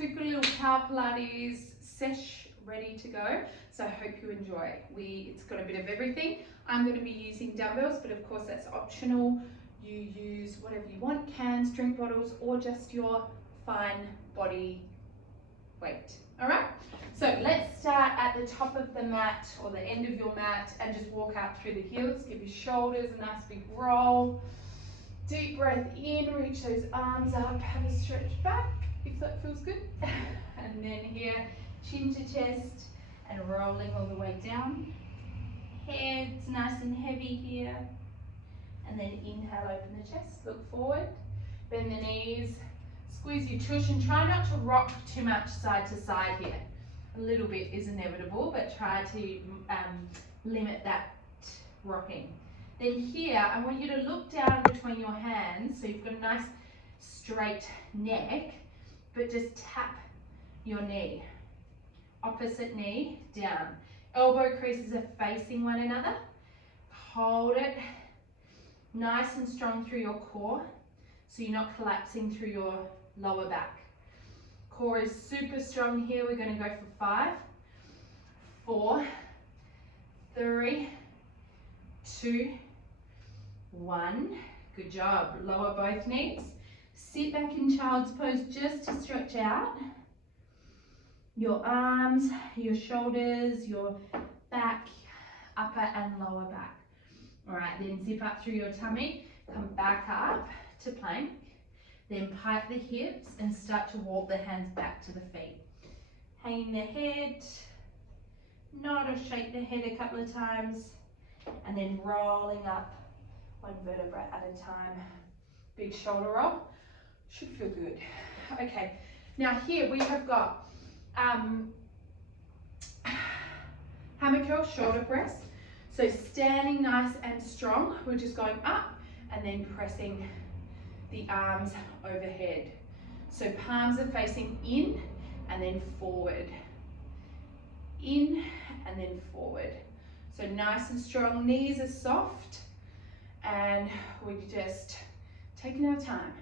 we've got a little power Pilates sesh ready to go. So I hope you enjoy. It's got a bit of everything. I'm going to be using dumbbells, but of course that's optional. You use whatever you want, cans, drink bottles, or just your fine body weight. All right, so let's start at the top of the mat or the end of your mat and just walk out through the heels. Give your shoulders a nice big roll. Deep breath in, reach those arms up, have a stretch back if that feels good. And then here, chin to chest and rolling all the way down. Head's nice and heavy here. And then inhale, open the chest, look forward, bend the knees, squeeze your tush and try not to rock too much side to side here. A little bit is inevitable, but try to limit that rocking. Then here, I want you to look down between your hands, so you've got a nice straight neck, but just tap your knee. Opposite knee down. Elbow creases are facing one another. Hold it nice and strong through your core, so you're not collapsing through your lower back. Core is super strong here. We're going to go for 5, 4, 3, 2, 1. Good job. Lower both knees. Sit back in child's pose just to stretch out your arms, your shoulders, your back, upper and lower back. All right, then zip up through your tummy, come back up to plank, then pipe the hips and start to walk the hands back to the feet. Hanging the head, nod or shake the head a couple of times, and then rolling up one vertebra at a time. Big shoulder roll, should feel good. Okay, now here we have got hammer curl, shoulder press. So standing nice and strong, we're just going up and then pressing the arms overhead. So palms are facing in and then forward. In and then forward. So nice and strong, knees are soft, and we're just taking our time.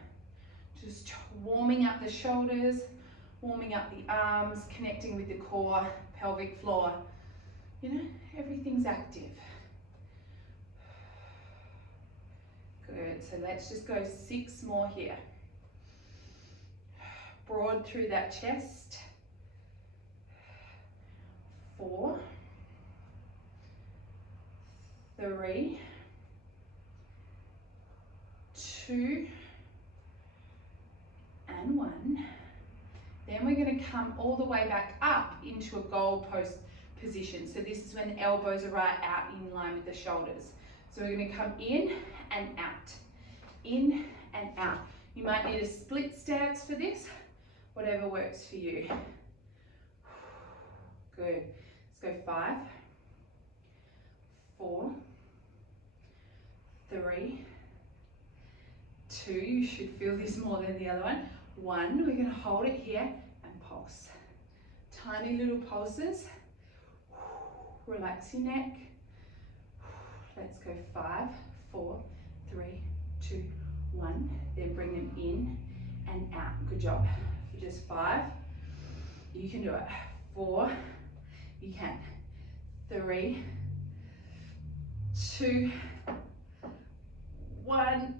Just warming up the shoulders, warming up the arms, connecting with the core, pelvic floor. You know, everything's active. Good, so let's just go 6 more here. Broad through that chest. 4, 3, 2, and 1. Then we're going to come all the way back up into a goalpost position. So this is when the elbows are right out in line with the shoulders. So we're going to come in and out, in and out. You might need a split stance for this, whatever works for you. Good. Let's go 5, 4, 3, 2. You should feel this more than the other one. 1. We're going to hold it here and pulse. Tiny little pulses. Relax your neck. Let's go 5, 4, 3, 2, 1. Then bring them in and out. Good job. For just 5, you can do it. 4, you can. 3, 2, 1.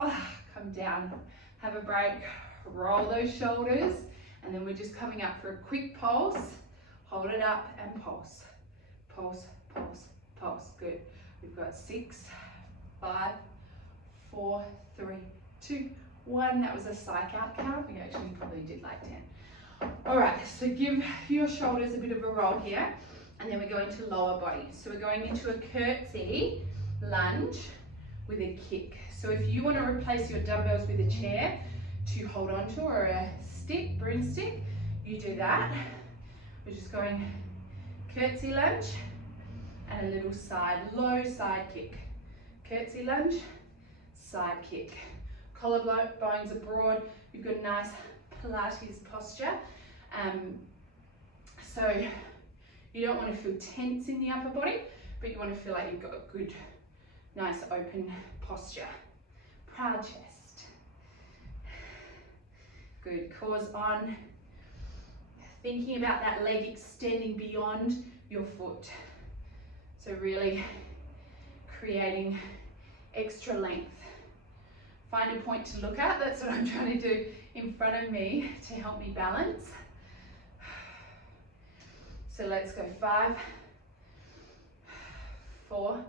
Come down. Have a break. Roll those shoulders. And then we're just coming up for a quick pulse. Hold it up and pulse. Pulse, pulse, pulse. Good. We've got 6, 5, 4, 3, 2, 1. That was a psych out count. We actually probably did like 10. All right, so give your shoulders a bit of a roll here, and then we're going to lower body. So we're going into a curtsy lunge with a kick. So if you want to replace your dumbbells with a chair to hold on to, or a stick, broomstick, you do that. We're just going curtsy lunge and a little side, low side kick. Curtsy lunge, side kick. Collarbones are broad. You've got a nice Pilates posture. So you don't want to feel tense in the upper body, but you want to feel like you've got a good, nice open posture. Proud chest. Good, core's on. thinking about that leg extending beyond your foot. So really creating extra length. Find a point to look at. That's what I'm trying to do in front of me to help me balance. So let's go 5, 4,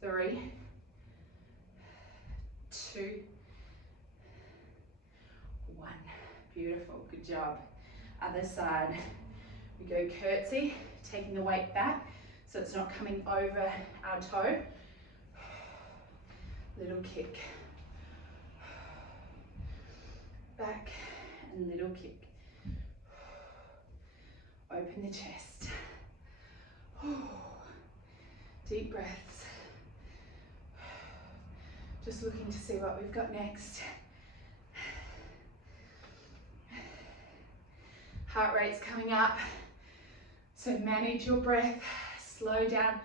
3, 2, 1. Beautiful, good job. Other side. We go curtsy, taking the weight back so it's not coming over our toe. Little kick. Back and little kick. Open the chest. Deep breaths. Just looking to see what we've got next. Heart rate's coming up. So manage your breath. Slow down.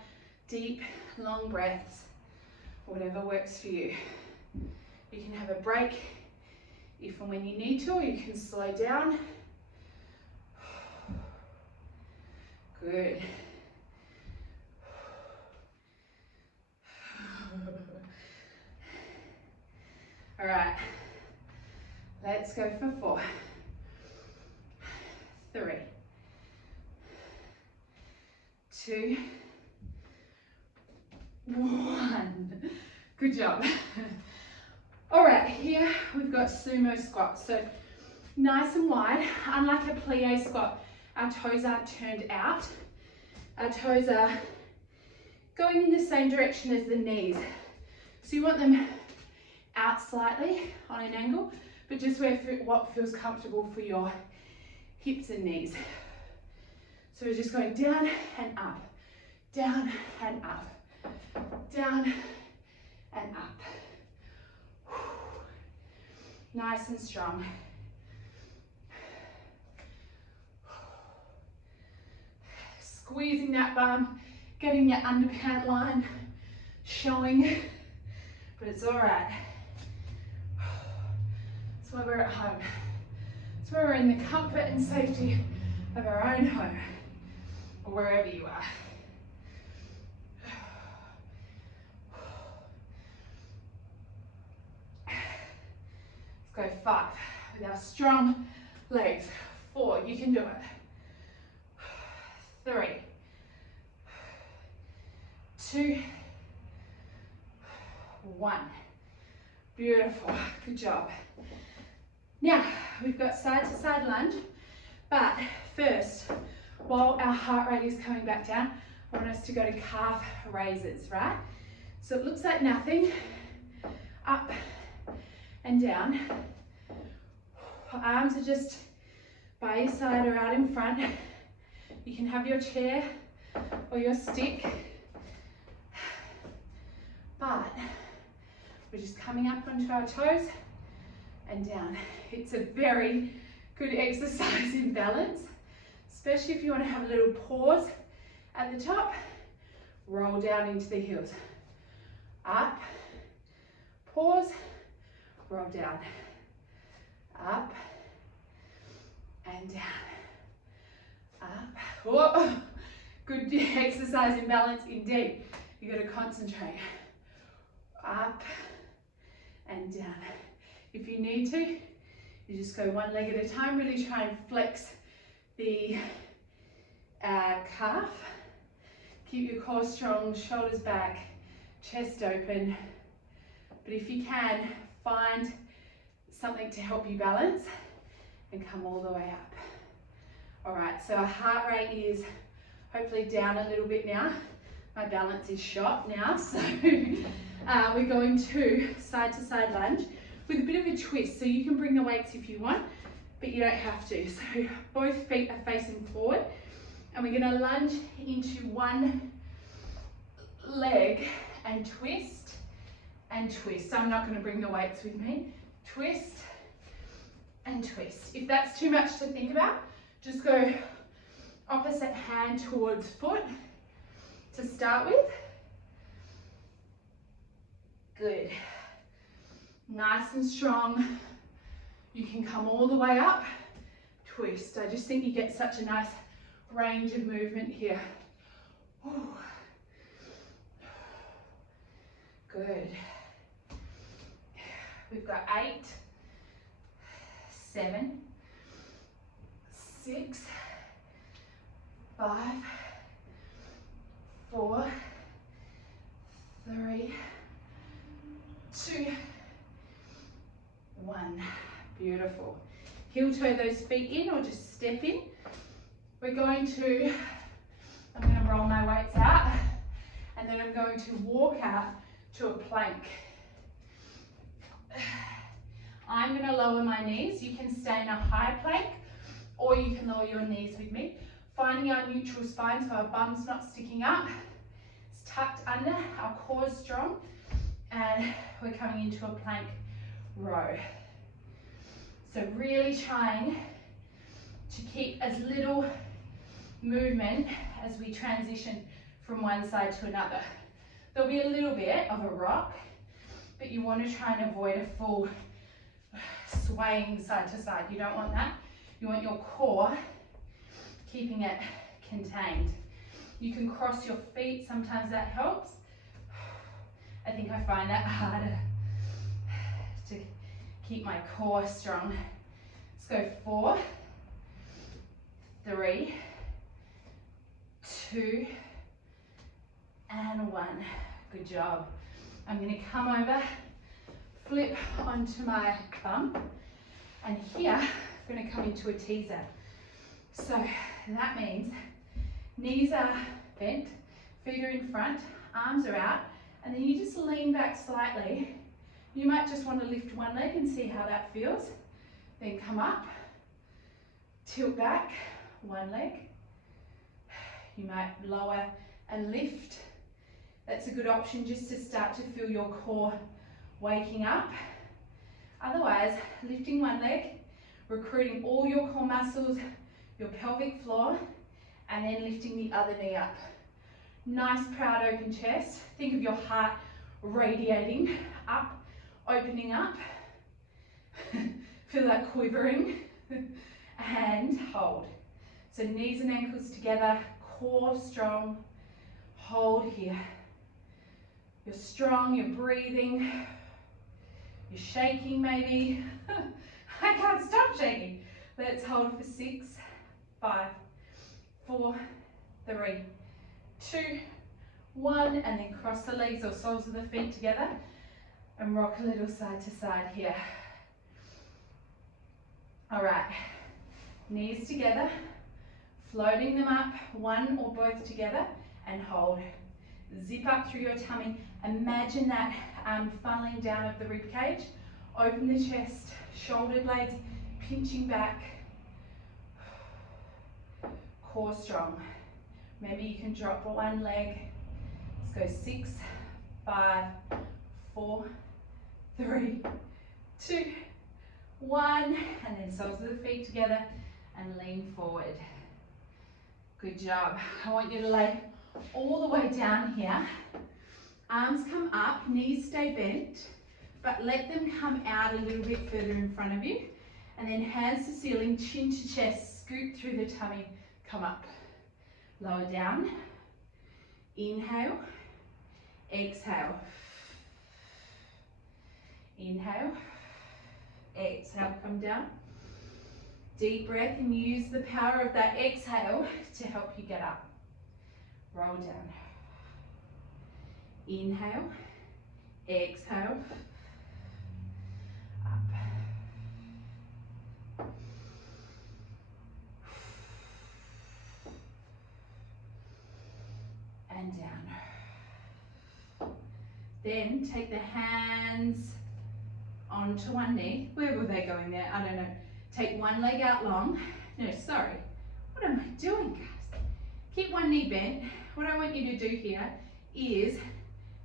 Deep, long breaths. Whatever works for you. You can have a break if and when you need to, or you can slow down. Good. All right, let's go for 4, 3, 2, 1. Good job. All right, here we've got sumo squat. So nice and wide, unlike a plie squat, our toes aren't turned out. Our toes are going in the same direction as the knees. So you want them out slightly on an angle, but just what feels comfortable for your hips and knees. So we're just going down and up, down and up, down and up. Nice and strong. Squeezing that bum, getting your underpant line showing, but it's all right. That's why we're at home. That's why we're in the comfort and safety of our own home, or wherever you are. Let's go 5 with our strong legs. 4, you can do it. 3, 2, 1. Beautiful, good job. Now, we've got side to side lunge, but first, while our heart rate is coming back down, I want us to go to calf raises, right? So it looks like nothing, up and down. Arms are just by your side or out in front. You can have your chair or your stick, but we're just coming up onto our toes and down. It's a very good exercise in balance, especially if you want to have a little pause at the top. Roll down into the heels. Up, pause, roll down. Up and down. Up. Whoa. Good exercise in balance indeed. You got to concentrate. Up and down. If you need to, you just go one leg at a time. Really try and flex the calf. Keep your core strong, shoulders back, chest open. But if you can, find something to help you balance and come all the way up. All right, so our heart rate is hopefully down a little bit now. My balance is shot now, so we're going to side lunge with a bit of a twist. So you can bring the weights if you want, but you don't have to. So both feet are facing forward, and we're going to lunge into one leg and twist and twist. I'm not going to bring the weights with me. Twist and twist. If that's too much to think about, just go opposite hand towards foot to start with. Good. Nice and strong. You can come all the way up twist. I just think you get such a nice range of movement here. Ooh. Good. We've got 8, 7, 6, 5, 4, 3, 2, 1. Beautiful. Heel toe those feet in or just step in. I'm going to roll my weights out and then I'm going to walk out to a plank. I'm going to lower my knees. You can stay in a high plank or you can lower your knees with me. Finding our neutral spine so our bum's not sticking up. It's tucked under, our core is strong, and we're coming into a plank row. So really trying to keep as little movement as we transition from one side to another. There'll be a little bit of a rock, but you want to try and avoid a full swaying side to side. You don't want that. You want your core keeping it contained. You can cross your feet, sometimes that helps. I think I find that harder to keep my core strong. Let's go 4, 3, 2, and 1. Good job. I'm going to come over, flip onto my bum, and here I'm going to come into a teaser. So that means knees are bent, feet are in front, arms are out, and then you just lean back slightly. You might just want to lift one leg and see how that feels. Then come up, tilt back, one leg. You might lower and lift. That's a good option just to start to feel your core waking up. Otherwise, lifting one leg, recruiting all your core muscles, your pelvic floor, and then lifting the other knee up. Nice proud open chest. Think of your heart radiating up, opening up. Feel that quivering. And hold. So knees and ankles together, core strong. Hold here. You're strong, you're breathing. You're shaking maybe. I can't stop shaking. Let's hold for 6, 5, 4, 3, 2, 1, and then cross the legs or soles of the feet together and rock a little side to side here. All right, knees together, floating them up, one or both together, and hold. Zip up through your tummy. Imagine that funneling down of the rib cage. Open the chest, shoulder blades pinching back. Core strong. Maybe you can drop one leg. Let's go 6, 5, 4, 3, 2, 1, and then soles of the feet together and lean forward. Good job. I want you to lay all the way down here. Arms come up, knees stay bent, but let them come out a little bit further in front of you. And then hands to ceiling, chin to chest, scoop through the tummy, come up. Lower down. Inhale, exhale. Inhale, exhale, come down. Deep breath and use the power of that exhale to help you get up. Roll down. Inhale, exhale, up. And down. Then take the hands onto one knee. Where were they going there? I don't know. Take one leg out long. No, sorry. What am I doing, guys? Keep one knee bent. What I want you to do here is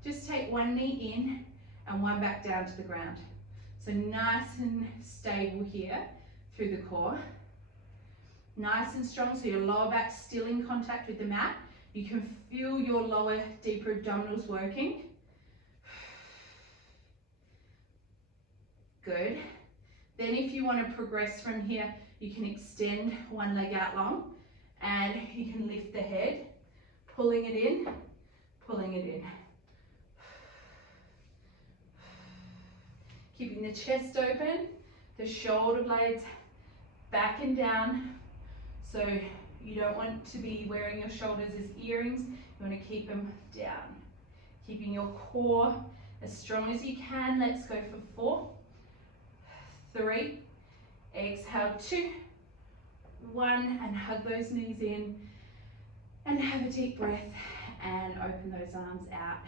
just take one knee in and one back down to the ground. So nice and stable here through the core. Nice and strong, so your lower back still in contact with the mat. You can feel your lower, deeper abdominals working. Good. Then if you want to progress from here, you can extend one leg out long and you can lift the head, pulling it in, pulling it in. Keeping the chest open, the shoulder blades back and down. So you don't want to be wearing your shoulders as earrings, you want to keep them down. Keeping your core as strong as you can. Let's go for 4, 3, exhale 2, 1, and hug those knees in and have a deep breath and open those arms out.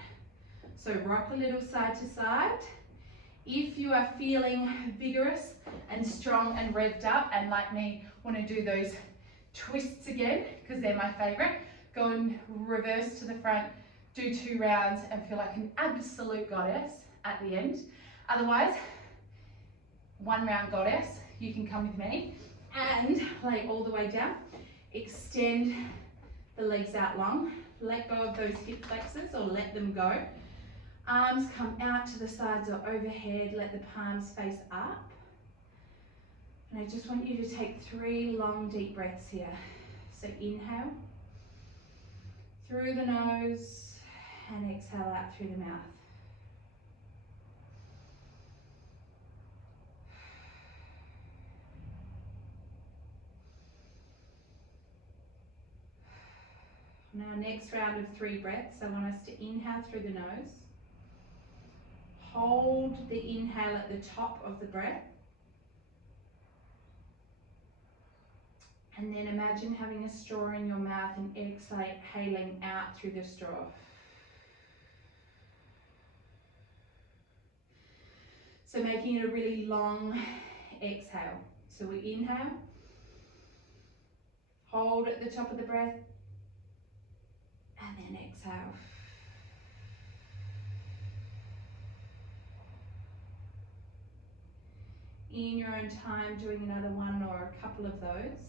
So rock a little side to side. If you are feeling vigorous and strong and revved up and like me want to do those twists again, because they're my favorite, go and reverse to the front, do 2 rounds and feel like an absolute goddess at the end. Otherwise, 1 round goddess, you can come with me and lay all the way down. Extend the legs out long, let go of those hip flexors or let them go. Arms come out to the sides or overhead, let the palms face up. And I just want you to take 3 long deep breaths here. So inhale through the nose and exhale out through the mouth. Now next round of 3 breaths, I want us to inhale through the nose. Hold the inhale at the top of the breath. And then imagine having a straw in your mouth and exhaling out through the straw. So making it a really long exhale. So we inhale, hold at the top of the breath, and then exhale. In your own time, doing another 1 or a couple of those.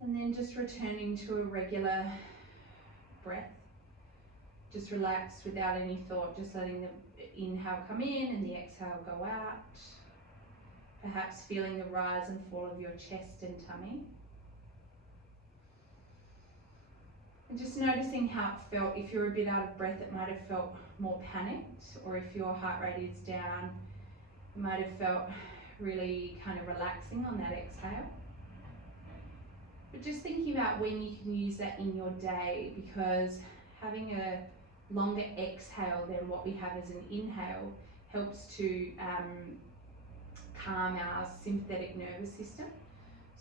And then just returning to a regular breath. Just relaxed without any thought, just letting the inhale come in and the exhale go out. Perhaps feeling the rise and fall of your chest and tummy. And just noticing how it felt. If you're a bit out of breath, it might have felt more panicked, or if your heart rate is down, it might have felt really kind of relaxing on that exhale. But just thinking about when you can use that in your day, because having a longer exhale than what we have as an inhale helps to calm our sympathetic nervous system.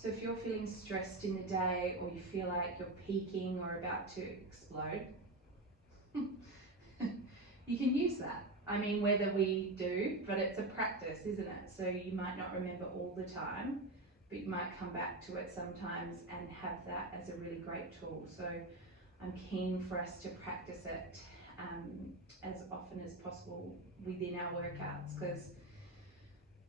So if you're feeling stressed in the day, or you feel like you're peaking or about to explode, you can use that. I mean, whether we do, but it's a practice, isn't it? So you might not remember all the time, but you might come back to it sometimes and have that as a really great tool. So I'm keen for us to practice it as often as possible within our workouts, because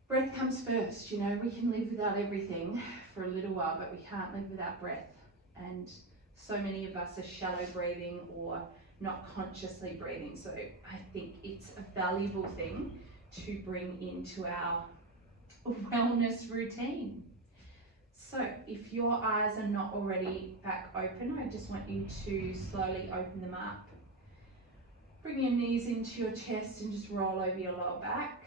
breath comes first. You know, we can live without everything for a little while, but we can't live without breath. And so many of us are shallow breathing or not consciously breathing. So I think it's a valuable thing to bring into our wellness routine. So if your eyes are not already back open, I just want you to slowly open them up. Bring your knees into your chest and just roll over your lower back.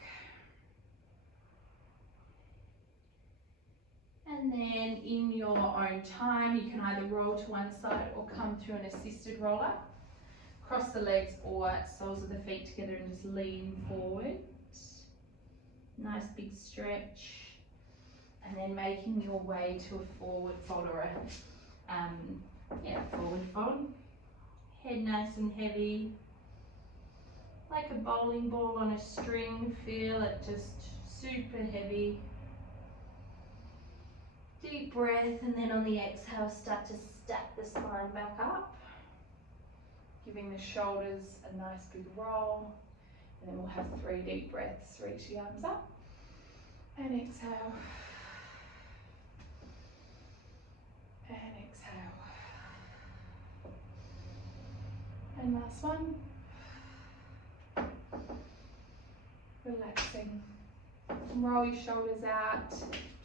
And then in your own time, you can either roll to one side or come through an assisted roller. Cross the legs or soles of the feet together and just lean forward. Nice big stretch. And then making your way to a forward fold or a forward fold. Head nice and heavy. Like a bowling ball on a string, feel it just super heavy. Deep breath, and then on the exhale, start to stack the spine back up. Giving the shoulders a nice big roll. And then we'll have 3 deep breaths, reach the arms up. And exhale. And exhale. And last one. Relaxing. Roll your shoulders out.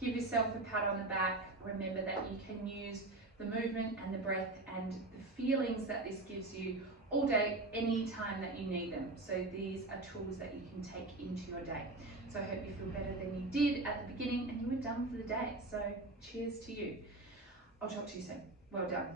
Give yourself a pat on the back. Remember that you can use the movement and the breath and the feelings that this gives you all day, any time that you need them. So these are tools that you can take into your day. So I hope you feel better than you did at the beginning and you were done for the day. So cheers to you. I'll talk to you soon. Well done.